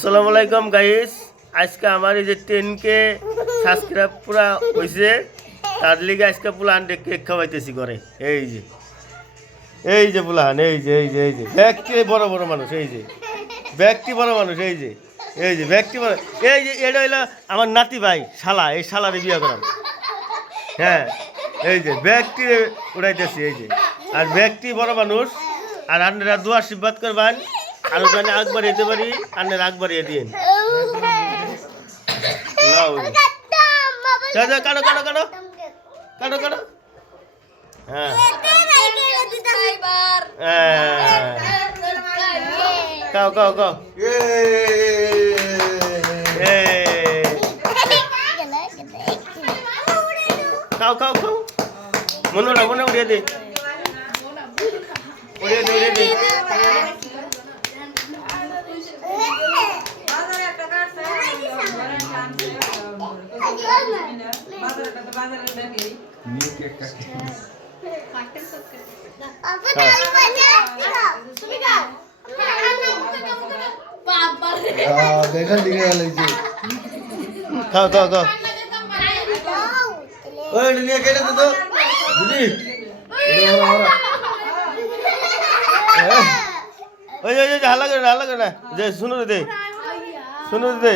আসসালামু আলাইকুম গাইস। আজকে আমার এই যে 10K সাবস্ক্রাইব পুরা হয়েছে, তার লিগে আজকে পুলান কেক খাওয়াইতেছি করে। এই যে পুলান, এই যে ব্যক্তি বড় বড় মানুষ, এই যে ব্যক্তি বড় মানুষ, এই যে ব্যক্তি বড়, এই যে এটা হইলো আমার নাতি ভাই শালা, এই শালারে বিয়ে করাম। হ্যাঁ, এই যে ব্যক্তি উড়াইতেছি, এই যে আর ব্যক্তি বড় মানুষ। আর আপনারা দোয়া আশীর্বাদ করবেন আর ওখানে আগ বাড়িয়ে পারি, আপনার আগ বাড়িয়ে দিন। কাটো কাটো কাটো কাটো কাটো। হ্যাঁ খাও খাও খাও। খাও খাও খাও। মনে উড়িয়ে দে, উড়িয়ে দে, উড়িয়ে দে। খাও খাও খাও। ওই নিয়ে কেটে দে তো বুঝি। ওই হাল্লা করে না, যে শুনো দে, শুনো দে।